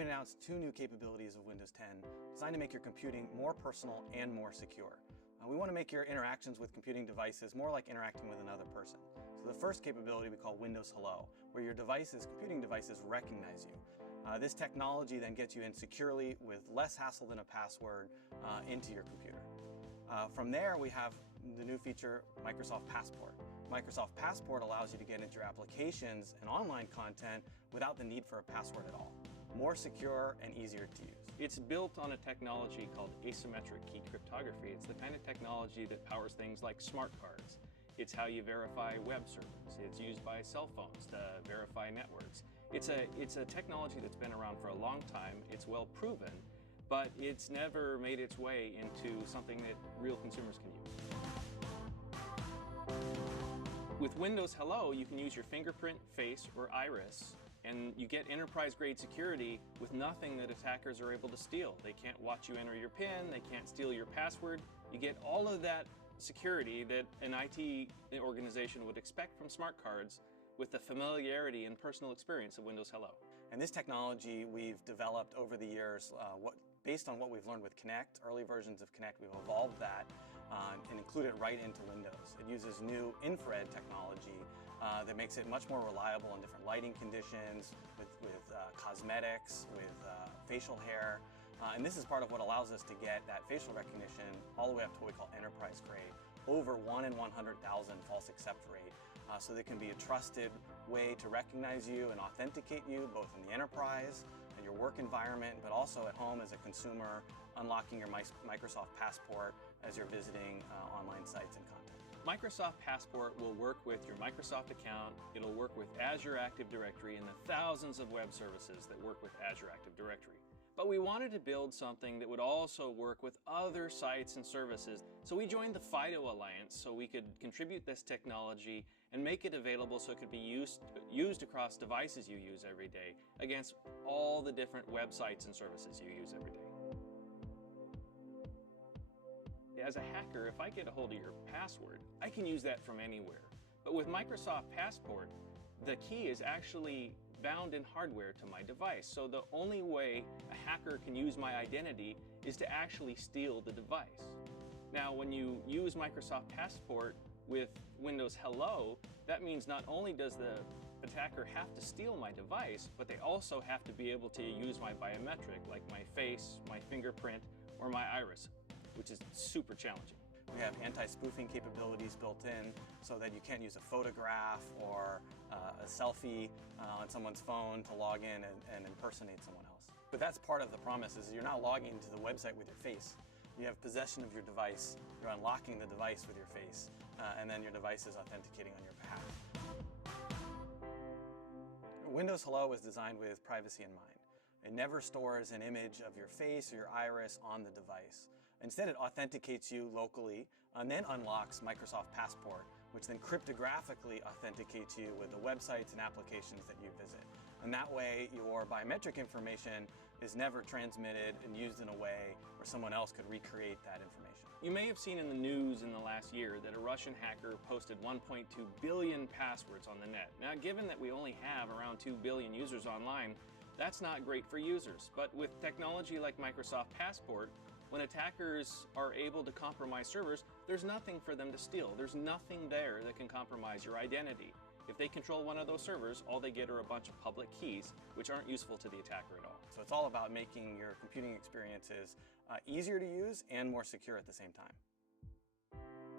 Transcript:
we announced two new capabilities of Windows 10 designed to make your computing more personal and more secure. We want to make your interactions with computing devices more like interacting with another person. So the first capability we call Windows Hello, where your computing devices recognize you. This technology then gets you in securely with less hassle than a password into your computer. From there, we have the new feature, Microsoft Passport. Microsoft Passport allows you to get into your applications and online content without the need for a password at all. More secure and easier to use. It's built on a technology called asymmetric key cryptography. It's the kind of technology that powers things like smart cards. It's how you verify web servers. It's used by cell phones to verify networks. It's a technology that's been around for a long time. It's well proven, but it's never made its way into something that real consumers can use. With Windows Hello, you can use your fingerprint, face, or iris, and you get enterprise-grade security with nothing that attackers are able to steal. They can't watch you enter your PIN, they can't steal your password. You get all of that security that an IT organization would expect from smart cards with the familiarity and personal experience of Windows Hello. And this technology we've developed over the years, based on what we've learned with Kinect, early versions of Kinect, we've evolved that and included it right into Windows. It uses new infrared technology that makes it much more reliable in different lighting conditions, with cosmetics, with facial hair. And this is part of what allows us to get that facial recognition all the way up to what we call enterprise grade, over 1 in 100,000 false accept rate. So there can be a trusted way to recognize you and authenticate you, both in the enterprise and your work environment, but also at home as a consumer, unlocking your Microsoft Passport as you're visiting online sites and content. Microsoft Passport will work with your Microsoft account. It'll work with Azure Active Directory and the thousands of web services that work with Azure Active Directory. But we wanted to build something that would also work with other sites and services. So we joined the FIDO Alliance so we could contribute this technology and make it available so it could be used across devices you use every day against all the different websites and services you use every day. As a hacker, if I get a hold of your password, I can use that from anywhere. But with Microsoft Passport, the key is actually bound in hardware to my device. So the only way a hacker can use my identity is to actually steal the device. Now, when you use Microsoft Passport with Windows Hello, that means not only does the attacker have to steal my device, but they also have to be able to use my biometric, like my face, my fingerprint, or my iris, which is super challenging. We have anti-spoofing capabilities built in so that you can't use a photograph or a selfie on someone's phone to log in and impersonate someone else. But that's part of the promise, is you're not logging into the website with your face. You have possession of your device, you're unlocking the device with your face, and then your device is authenticating on your behalf. Windows Hello was designed with privacy in mind. It never stores an image of your face or your iris on the device. Instead, it authenticates you locally and then unlocks Microsoft Passport, which then cryptographically authenticates you with the websites and applications that you visit. And that way, your biometric information is never transmitted and used in a way where someone else could recreate that information. You may have seen in the news in the last year that a Russian hacker posted 1.2 billion passwords on the net. Now, given that we only have around 2 billion users online, that's not great for users. But with technology like Microsoft Passport, when attackers are able to compromise servers, there's nothing for them to steal. There's nothing there that can compromise your identity. If they control one of those servers, all they get are a bunch of public keys, which aren't useful to the attacker at all. So it's all about making your computing experiences easier to use and more secure at the same time.